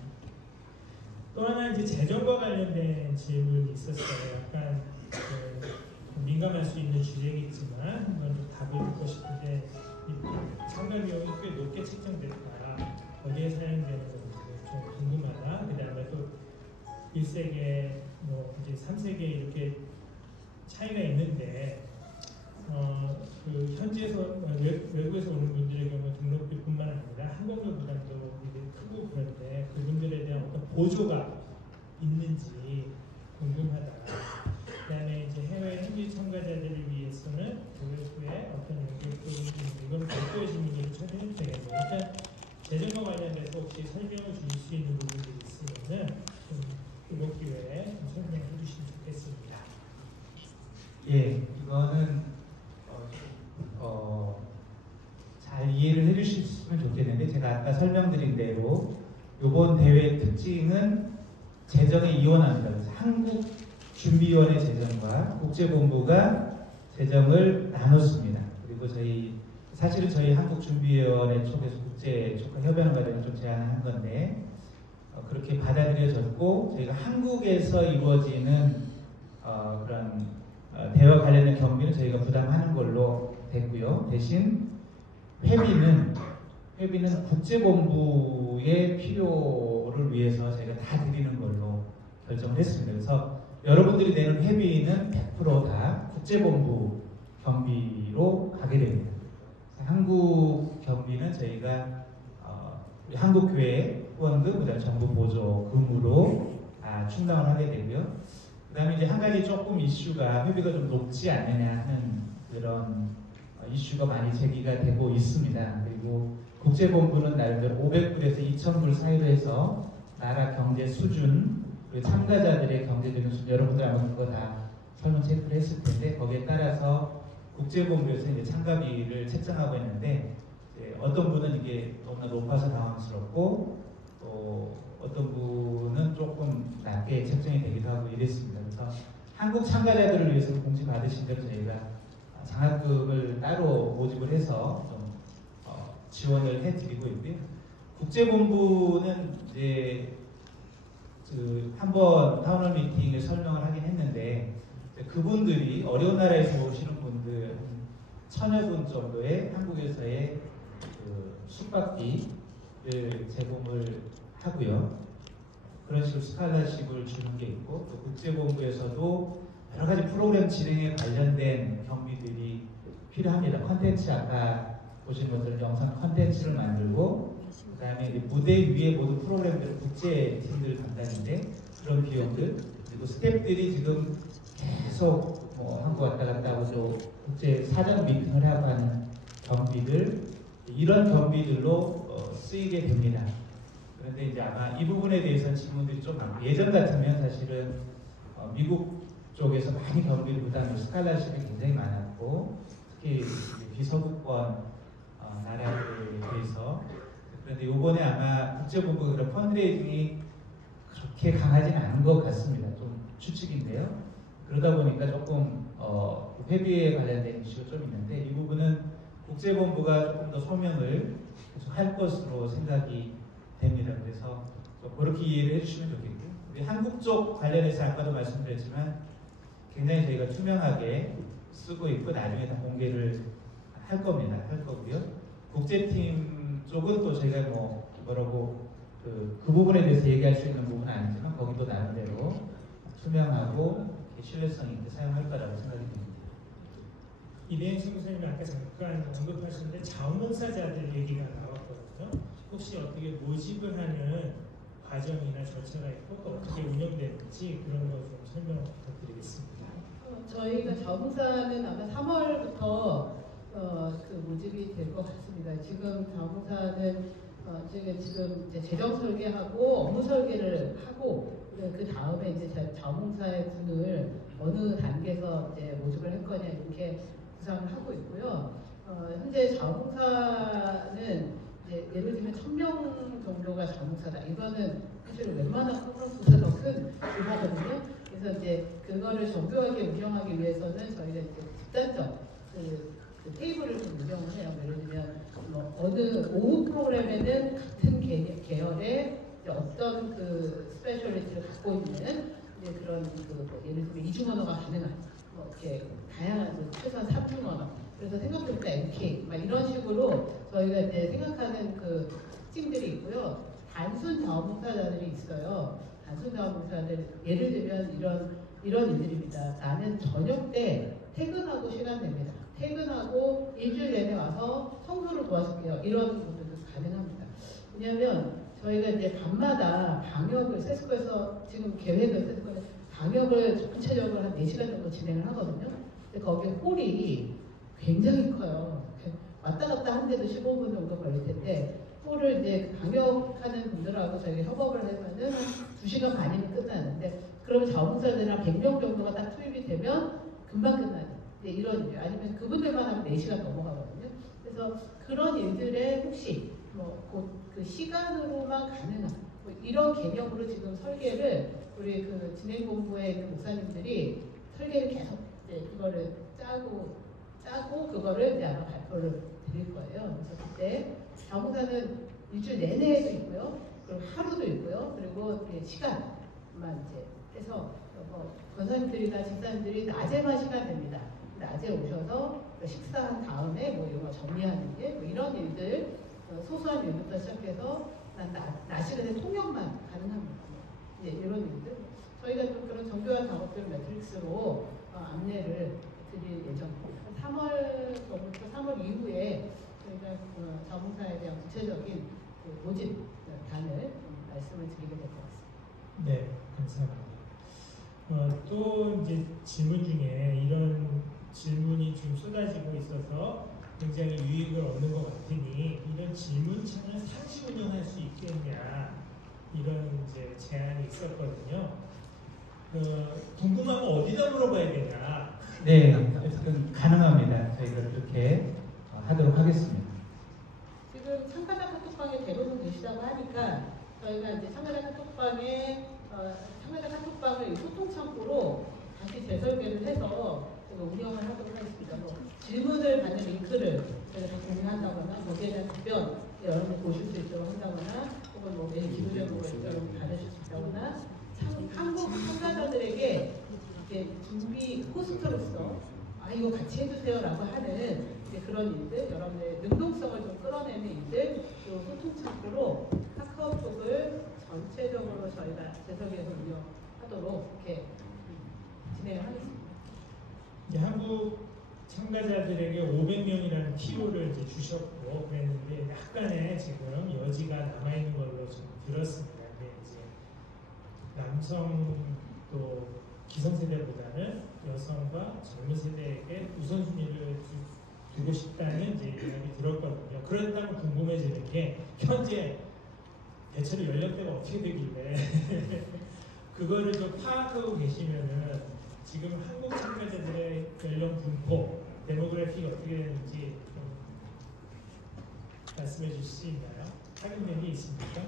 또 하나 이제 재정과 관련된 질문이 있었어요. 약간 민감할 수 있는 주제이겠지만 한번 좀 답을 듣고 싶은데 참가 비용이 꽤 높게 책정됐다. 어디에 사용되는 건지 좀 궁금하다. 그 다음에 또 1세계, 뭐 이제 3세계 이렇게 차이가 있는데 그 현지에서 외국에서 오는 분들의 경우 등록비뿐만 아니라 항공료 부담도 이제 크고 그런데 그분들에 대한 어떤 보조가 있는지 궁금하다. 그다음에 이제 해외 현지 참가자들을 위해서는 교육 후에 어떤 연결도 있는지 이건 별도의 질문으로 처리해도 되겠네요. 일단 재정과 관련해서 혹시 설명을 주실 수 있는 부분들이 있으면은 좀 이번 기회에 좀 설명해 주시면 좋겠습니다. 예, 이거는 잘 이해를 해주셨으면 좋겠는데 제가 아까 설명드린 대로 이번 대회의 특징은 재정에 이원합니다. 그래서 한국준비위원회 재정과 국제본부가 재정을 나눴습니다. 그리고 사실은 저희 한국준비위원회 쪽에서 국제조카협연과정을 좀 제안한 건데 그렇게 받아들여졌고 저희가 한국에서 이루어지는 그런 대화 관련된 경비는 저희가 부담하는 걸로 됐고요. 대신 회비는 국제본부의 필요를 위해서 저희가 다 드리는 걸로 결정을 했습니다. 그래서 여러분들이 내는 회비는 100% 다 국제본부 경비로 가게 됩니다. 한국 경비는 저희가 우리 한국교회 후원금, 그다음 정부 보조금으로 충당을 하게 되고요. 그다음에 이제 한 가지 조금 이슈가 회비가 좀 높지 않느냐 하는 그런 이슈가 많이 제기가 되고 있습니다. 그리고 국제본부는 나름대로 500불에서 2,000불 사이로 해서 나라 경제 수준, 그리고 참가자들의 경제적인 수준, 여러분들 아마 그거 다 설문 체크를 했을 텐데 거기에 따라서 국제본부에서 이제 참가비를 책정하고 있는데 어떤 분은 이게 너무나 높아서 당황스럽고 또 어떤 분은 조금 낮게 책정이 되기도 하고 이랬습니다. 그래서 한국 참가자들을 위해서 공지 받으신 대로 저희가 장학금을 따로 모집을 해서 좀 지원을 해드리고 있고요. 국제본부는 이제 한번 타운홀 미팅을 설명을 하긴 했는데 그분들이 어려운 나라에서 오시는 분들 1,000여 분 정도의 한국에서의 숙박비를 제공을 하고요. 그런 식으로 스칼라십을 주는 게 있고 또 국제본부에서도 여러 가지 프로그램 진행에 관련된 경비들이 필요합니다. 컨텐츠 아까 보신 것처럼 영상 컨텐츠를 만들고 그다음에 무대 위에 모든 프로그램들은 국제팀들 담당인데 그런 비용들 그리고 스태프들이 지금 계속 한국 왔다 갔다 하고 또 국제 사전 미팅을 하고 하는 경비들 이런 경비들로 쓰이게 됩니다. 그런데 이제 아마 이 부분에 대해서 질문들이 좀 많고 예전 같으면 사실은 미국 쪽에서 많이 경비를 부담하는 스칼라십이 굉장히 많았고 특히 비서구권 나라들에 대해서 그런데 이번에 아마 국제본부 그런 펀드레이징이 그렇게 강하지는 않은 것 같습니다. 좀 추측인데요. 그러다 보니까 조금 회비에 관련된 이슈가 좀 있는데 이 부분은 국제본부가 조금 더 소명을 계속 할 것으로 생각이 됩니다. 그래서 그렇게 이해를 해주시면 좋겠고요. 우리 한국 쪽 관련해서 아까도 말씀드렸지만 굉장히 저희가 투명하게 쓰고 있고 나중에 다 공개를 할 겁니다. 할 거고요. 국제팀 쪽은 또 저희가 뭐라고 그 부분에 대해서 얘기할 수 있는 부분은 아니지만 거기도 나름대로 투명하고 신뢰성 있게 사용할 거라고 생각이 듭니다. 이대행 선생님이 아까 잠깐 언급하셨는데 자원봉사자들 얘기가 나왔거든요. 혹시 어떻게 모집을 하는 과정이나 절차가 있고 또 어떻게 운영되는지 그런 거 좀 설명 부탁드리겠습니다. 저희가 자원봉사는 아마 3월부터 그 모집이 될 것 같습니다. 지금 자원봉사는 지금 이제 재정 설계하고 업무 설계를 하고 그 다음에 이제 자원봉사의 군을 어느 단계에서 이제 모집을 할 거냐 이렇게 구상을 하고 있고요. 현재 자원봉사는 이제 예를 들면 1,000명 정도가 자원봉사다. 이거는 사실 웬만한 컨퍼런스보다 더 큰 규모거든요. 그래서 이제 그거를 정교하게 운영하기 위해서는 저희가 이제 집단적 그 테이블을 좀 운영을 해요. 예를 들면 뭐 어느 오후 프로그램에는 같은 계열의 어떤 그 스페셜리티를 갖고 있는 이제 그런 뭐 예를 들면 이중 언어가 가능한 뭐 이렇게 다양한 최소한 3중 언어. 그래서 생각해보니까 MK 막 이런 식으로 저희가 이제 생각하는 그 특징들이 있고요. 단순 자원봉사자들이 있어요. 단순 자원봉사자들 예를 들면 이런 일들입니다. 나는 저녁 때 퇴근하고 시간 냅니다. 퇴근하고 일주일 내내 와서 청소를 도와줄게요. 이런 것들도 가능합니다. 왜냐하면 저희가 이제 밤마다 방역을 세스코에서 지금 계획을 세스코에서 방역을 전체적으로 한 4시간 정도 진행을 하거든요. 근데 거기 홀이 굉장히 커요. 왔다 갔다 하는데도 15분 정도 걸릴 텐데 홀을 이제 방역하는 분들하고 저희가 협업을 하면은 2시간 반이면 끝나는데 그러면 자원봉사자들이랑 100명 정도가 딱 투입이 되면 금방 끝나요. 네, 이런 일 아니면 그분들만 하면 4시간 넘어가거든요. 그래서 그런 일들에 혹시 그 시간으로만 가능한 뭐 이런 개념으로 지금 설계를 우리 그 진행본부에 있는 목사님들이 설계를 계속 이제 그거를 짜고 그거를 이제 아마 발표를 드릴 거예요. 그래서 그때 자원봉사는 일주일 내내도 있고요, 그리고 하루도 있고요, 그리고 시간만 이제 해서 권사님들이나 집사님들이 낮에만 시간 됩니다. 낮에 오셔서 식사한 다음에 뭐 이런 거 정리하는 게 뭐 이런 일들 소소한 일부터 시작해서 낮 시간에 통역만 가능합니다. 네, 이런 일들 저희가 좀 그런 정교한 작업들 매트릭스로 안내를 드릴 예정입니다. 3월 전부터 3월 이후에 저희가 자원봉사에 대한 구체적인 그 모집 단을 말씀을 드리게 될 것 같습니다. 네, 감사합니다. 또 이제 질문 중에 이런 질문이 좀 쏟아지고 있어서 굉장히 유익을 얻는 것 같으니 이런 질문창을 상시 운영할 수 있겠냐 이런 이제 제안이 있었거든요. 궁금하면 어디다 물어봐야 되냐? 네, 가능합니다. 저희가 그렇게 하도록 하겠습니다. 지금 참가자 카톡방에 대부분 계시다고 하니까 저희가 이제 참가자 카톡방을 소통 창구로 다시 재설계를 해서 운영을 하도록 하겠습니다. 뭐 질문을 받는 링크를 저희가 공유한다거나 거기에 대한 답변 여러분이 보실 수 있도록 한다거나 혹은 뭐 매일 기도적으로 여러분이 받으실 수 있다거나 한국 참가자들에게 이제 준비 호스트로서 이거 같이 해주세요라고 하는 그런 일들, 여러분의 능동성을 좀 끌어내는 일들, 또 소통 창구로 카카오톡을 전체적으로 저희가 재설계해서 운영하도록 이렇게 진행을 하겠습니다. 한국 참가자들에게 500명이라는 티오를 이제 주셨고 그랬는데 약간의 지금 여지가 남아 있는 걸로 좀 들었습니다. 근데 이제 남성 또 기성세대보다는 여성과 젊은 세대에게 우선순위를 두고 싶다는 이제 이야기 들었거든요. 그렇다면 궁금해지는 게 현재 대체로 연령대가 어떻게 되길래 그거를 좀 파악하고 계시면은 지금 한국 참가자들의 연령 분포, 데모그래픽이 어떻게 되는지 좀 말씀해 주실 수 있나요? 확인된 게 있습니까?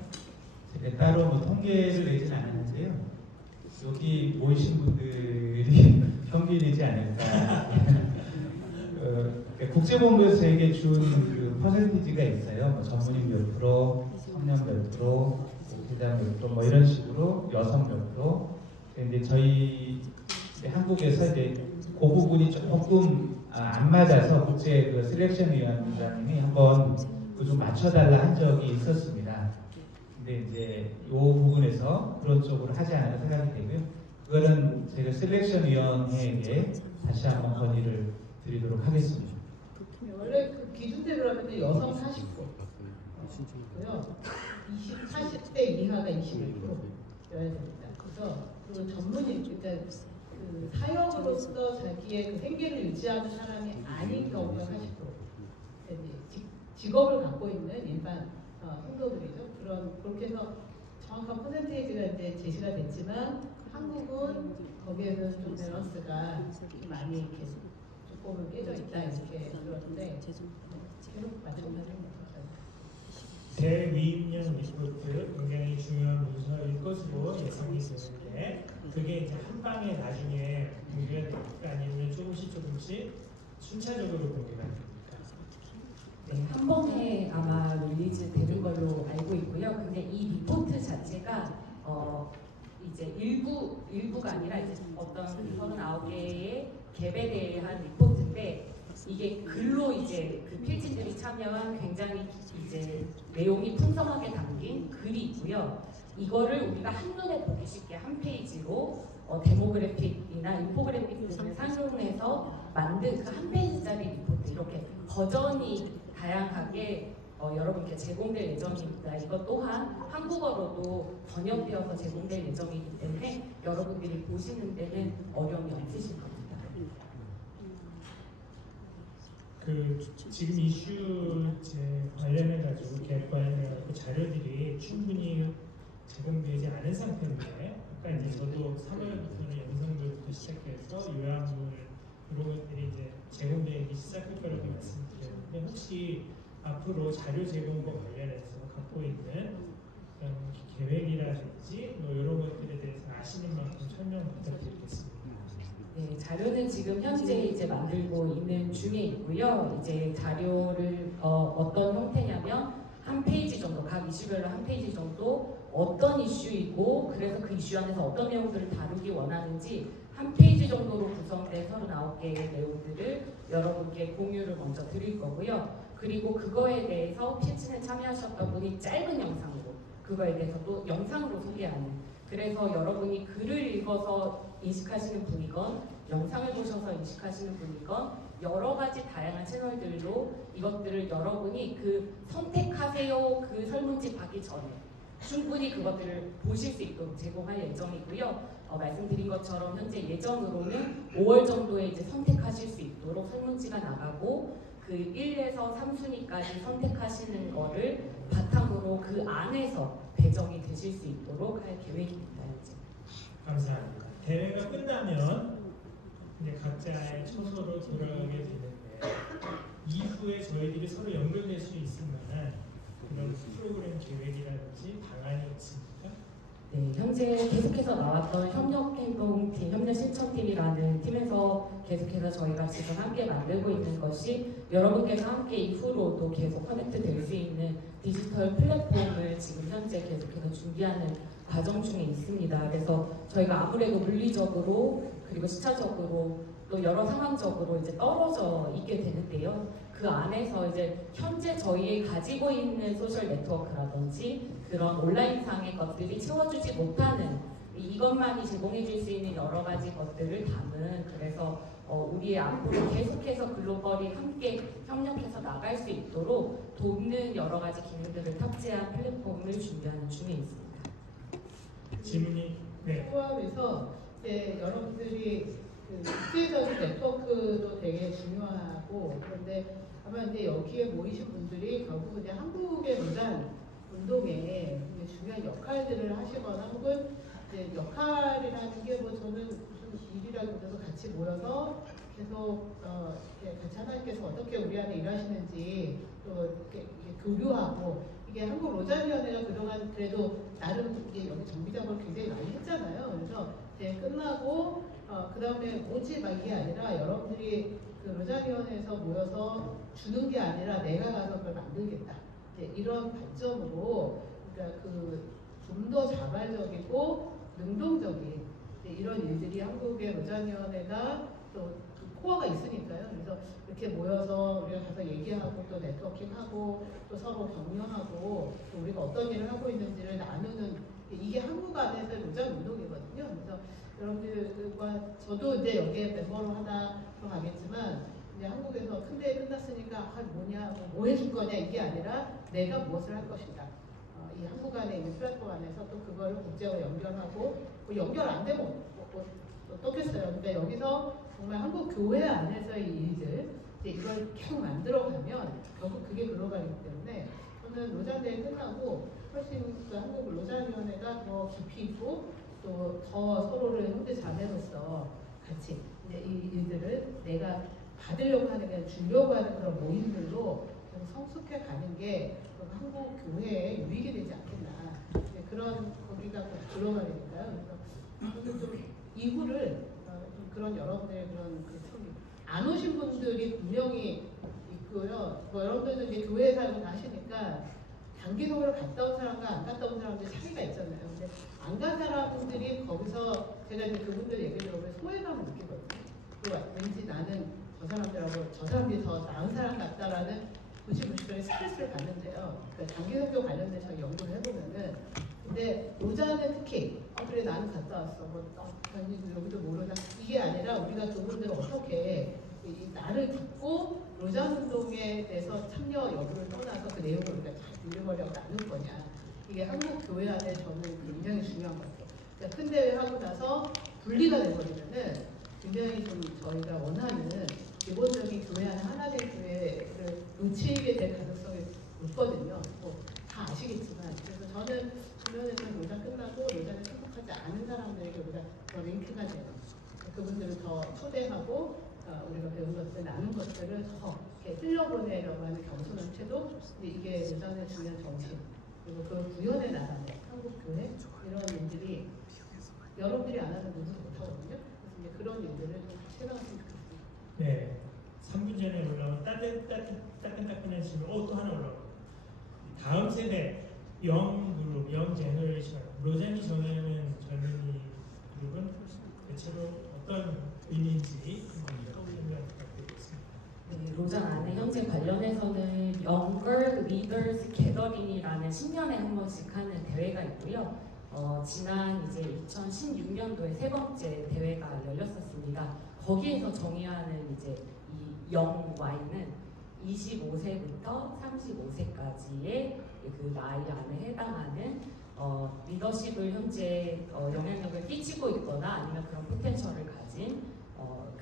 제가 따로 뭐 통계를 내진 않았는데요. 여기 모이신 분들이 평균이지 않을까. 국제본부에서 저에게 준 그 퍼센티지가 있어요. 뭐 전문인 몇 프로, 청년 몇 프로, 대장 몇 프로, 뭐 이런 식으로 여성 몇 프로. 근데 저희 한국에서 이제 그 부분이 조금 안 맞아서 국제 그 셀렉션 위원장님이 한번 그 좀 맞춰달라 한 적이 있었습니다. 근데 이제 이 부분에서 그런 쪽으로 하지 않을까 생각이 되고요. 그거는 제가 셀렉션 위원회에게 다시 한번 건의를 드리도록 하겠습니다. 원래 그 기준대로 하면 여성 40%고요. 40대 이하가 21%여야 됩니다. 그래서 그 전문인, 그러니까 그 사역으로서 자기의 그 생계를 유지하는 사람이 아닌 경우가 40%. 직업을 갖고 있는 일반 성도들이죠. 그렇게 해서 정확한 퍼센테이지가 이제 제시가 됐지만 한국은 거기에는 좀 밸런스가 많이 이렇게 조금은 깨져 있다 이렇게 들었는데 계속 마찬가지입니다. 대위임령 리포트 굉장히 중요한 문서일 것으로 예상이 되는데 그게 이제 한 방에 나중에 공개가 됩니까? 아니면 조금씩 순차적으로 공개가 됩니까? 네, 한 번에 아마 릴리즈 되는 걸로 알고 있고요. 근데 이 리포트 자체가 이제 일부가 아니라 이제 어떤 39개의 갭에 대한 리포트인데 이게 글로 이제 그 필진들이 참여한 굉장히 이제 내용이 풍성하게 담긴 글이 있고요. 이거를 우리가 한눈에 보기 쉽게 한 페이지로 데모그래픽이나 인포그래픽 등을 상용해서 만든 그 한 페이지짜리 리포트 이렇게 버전이 다양하게 여러분께 제공될 예정입니다. 이것 또한 한국어로도 번역되어서 제공될 예정이기 때문에 여러분들이 보시는 데는 어려움이 없으실 겁니다. 지금 이슈 관련해 가지고 계획 관련해 가지고 자료들이 충분히 제공되지 않은 상태인데 아까 이제 저도 3월부터는 영상들부터 시작해서 요약물 이런 것들이 이제 제공되기 시작할 거라고 말씀드렸는데 혹시 앞으로 자료 제공과 관련해서 갖고 있는 어떤 계획이라든지 뭐 이런 것들에 대해서 아시는 만큼 설명 부탁드리겠습니다. 네, 자료는 지금 현재 이제 만들고 있는 중에 있고요. 이제 자료를 어떤 형태냐면 한 페이지 정도, 각 이슈별로 한 페이지 정도 어떤 이슈이고 그래서 그 이슈 안에서 어떤 내용들을 다루기 원하는지 한 페이지 정도로 구성된 39개의 내용들을 여러분께 공유를 먼저 드릴 거고요. 그리고 그거에 대해서 피치에 참여하셨던 분이 짧은 영상으로 그거에 대해서 또 영상으로 소개하는, 그래서 여러분이 글을 읽어서 인식하시는 분이건 영상을 보셔서 인식하시는 분이건 여러 가지 다양한 채널들로 이것들을 여러분이 그 선택하세요 그 설문지 받기 전에 충분히 그것들을 보실 수 있도록 제공할 예정이고요. 말씀드린 것처럼 현재 예정으로는 5월 정도에 이제 선택하실 수 있도록 설문지가 나가고 그 1에서 3순위까지 선택하시는 거를 바탕으로 그 안에서 배정이 되실 수 있도록 할 계획입니다. 이제. 감사합니다. 대회가 끝나면 이제 각자의 처소로 돌아가게 되는데 이후에 저희들이 서로 연결될 수 있을 만한 그런 프로그램 계획이라든지 방안이 있습니까? 네, 현재 계속해서 나왔던 협력행동팀, 협력실천팀이라는 팀에서 계속해서 저희가 지금 함께 만들고 있는 것이 여러분께서 함께 이후로도 계속 커넥트 될 수 있는 디지털 플랫폼을 지금 현재 계속해서 준비하는 과정 중에 있습니다. 그래서 저희가 아무래도 물리적으로 그리고 시차적으로 또 여러 상황적으로 이제 떨어져 있게 되는데요. 그 안에서 이제 현재 저희 가지고 있는 소셜 네트워크라든지 그런 온라인상의 것들이 채워주지 못하는 이것만이 제공해줄 수 있는 여러 가지 것들을 담은, 그래서 우리 앞으로 계속해서 글로벌이 함께 협력해서 나갈 수 있도록 돕는 여러 가지 기능들을 탑재한 플랫폼을 준비하는 중에 있습니다. 질문이 포함해서 이제 여러분들이 그 국제적인 네트워크도 되게 중요하고, 그런데 아마 이제 여기에 모이신 분들이 결국 이제 한국의 무장 운동에 중요한 역할들을 하시거나 혹은 이제 역할이라는 게 뭐 저는 무슨 일이라기보다도 같이 모여서 계속 이렇게 같이 하나님께서 어떻게 우리 안에 일하시는지 또 이렇게 교류하고, 이게 한국 로자위원회가 그동안 그래도 나름 이게 여기 정비 작업을 굉장히 많이 했잖아요. 그래서 대회 끝나고 그 다음에 오지 막 이게 아니라 여러분들이 그 로자위원회에서 모여서 주는 게 아니라 내가 가서 그걸 만들겠다. 이제 이런 관점으로, 그러니까 그 좀 더 자발적이고 능동적인 이런 일들이 한국의 로자위원회가 또 그 코어가 있으니까요. 그래서 이렇게 모여서 우리가 가서 얘기하고 또 네트워킹하고 또 서로 격려하고 또 우리가 어떤 일을 하고 있는지를 나누는, 이게 한국 안에서의 로자 운동이거든요. 그래서 여러분들과 저도 이제 여기에 멤버로 하나 들어가겠지만 이제 한국에서 큰 대회 끝났으니까 뭐냐 뭐 해줄 거냐 이게 아니라 내가 무엇을 할 것인가. 이 한국 안에 있는 플랫폼 안에서 또 그거를 국제와 연결하고, 뭐 연결 안 되면 어떻겠어요. 그러니까 여기서 정말 한국 교회 안에서의 일들 이걸 계속 만들어가면 결국 그게 글로벌이기 때문에 저는 로자대회 끝나고 훨씬 그 한국 로자위원회가 더 깊이 있고 또 더 서로를 형제 자매로서 같이 이제 이 일들을 내가 받으려고 하는 게 주려고 하는 그런 모임들로 좀 성숙해 가는 게 한국 교회에 유익이 되지 않겠나. 그런 거기가 글로벌이니까요. 그래서 저는 좀 이후를 좀 그런 여러분들의 그런 안 오신 분들이 분명히 있고요. 뭐 여러분들도 이제 교회 사역을 하시니까 단기성으로 갔다 온 사람과 안 갔다 온 사람들 차이가 있잖아요. 근데 안 간 사람들이 거기서 제가 이제 그분들 얘기 들어보면 소외감을 느끼거든요. 그리고 왠지 나는 저 사람들하고 저 사람들이 더 나은 사람 같다라는 무시무시하게 스트레스를 받는데요. 그러니까 단기성교 관련된 저희 연구를 해보면은 근데 로자는 특히 그래 나는 갔다 왔어. 여기도 모르나 이게 아니라 우리가 그분들을 어떻게 나를 듣고 로잔 운동에 대해서 참여 여부를 떠나서 그 내용을 우리가 잘 들려보려고 나눌 거냐. 이게 한국 교회 안에 저는 굉장히 중요한 것 같아요. 그러니까 큰 대회 하고 나서 분리가 돼버리면은 굉장히 좀 저희가 원하는 기본적인 교회 안에 하나된 교회를 놓치게 될 가능성이 높거든요. 다 아시겠지만 그래서 저는 주변에서는 로잔 끝나고 로잔에 참석하지 않은 사람들에게 우리가 더 링크가 되는 그분들을 더 초대하고 우리가 배운 것들, 나눈 것들을 더 이렇게 흘려보내려고 하는 겸손한 태도, 이게 로잔의 중요한 정신, 그리고 그 구현해 나가는 한국교회 이런 일들이 여러분들이 안 하는 누구도 못하거든요. 그래서 이제 그런 일들을 좀 같이 해나갔으면 좋겠습니다. 네, 3분 전에 올라온 따끈따끈한 질문, 또 하나 올라오고 다음 세대 영그룹, 영제너레이션, 로잔이 정의하는 젊은이 그룹은 대체로 어떤 의미인지 설명 부탁드리겠습니다. 네, 로잔 안에 현재 관련해서는 Younger Leaders Gathering이라는 10년에 한 번씩 하는 대회가 있고요. 지난 이제 2016년도에 세 번째 대회가 열렸었습니다. 거기에서 정의하는 이제 이 영Y는 25세부터 35세까지의 그 나이 안에 해당하는 리더십을 현재 영향력을 끼치고 있거나 아니면 그런 포텐셜을 가진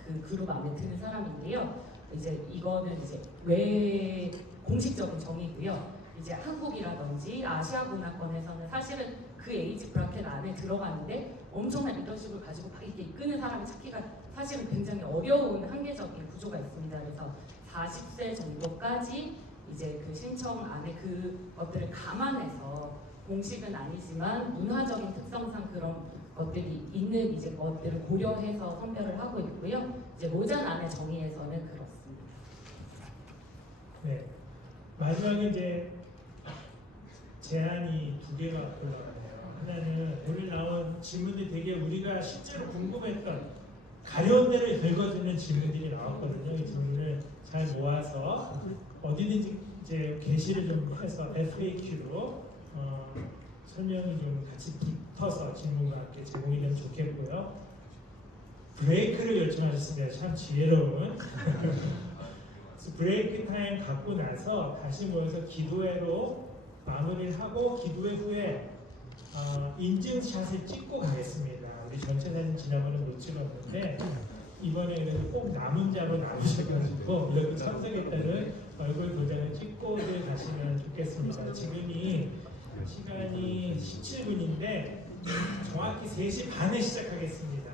그 그룹 안에 드는 사람인데요. 이제 이거는 이제 외 공식적인 정의고요. 이제 한국이라든지 아시아 문화권에서는 사실은 그 에이지 브라켓 안에 들어가는데 엄청난 리더십을 가지고 막 이렇게 이끄는 사람을 찾기가 사실은 굉장히 어려운 한계적인 구조가 있습니다. 그래서 40세 정도까지 이제 그 신청 안에 그 것들을 감안해서 공식은 아니지만 문화적인 특성상 그런 것들이 있는 이제 것들을 고려해서 선별을 하고 있고요. 이제 로잔 안의 정의에서는 그렇습니다. 네, 마지막에 이제 제안이 두 개가 올라가네요. 하나는 오늘 나온 질문들이 되게 우리가 실제로 궁금했던 가려운 데를 긁어주는 질문들이 나왔거든요. 이 질문을 잘 모아서 어디든지 이제 게시를 좀 해서 FAQ로 설명이 좀 같이 붙어서 질문과 함께 제공이 되면 좋겠고요. 브레이크를 요청하셨습니다. 참 지혜로운. 브레이크 타임 갖고 나서 다시 모여서 기도회로 마무리를 하고 기도회 후에 인증샷을 찍고 가겠습니다. 우리 전체 사진 지난번에 못 찍었는데 이번에 그래서 꼭 남은 자로 남으셔가지고 이렇게 참석했다는 얼굴 도장을 찍고들 가시면 좋겠습니다. 지금이 시간이 17분인데 정확히 3시 반에 시작하겠습니다.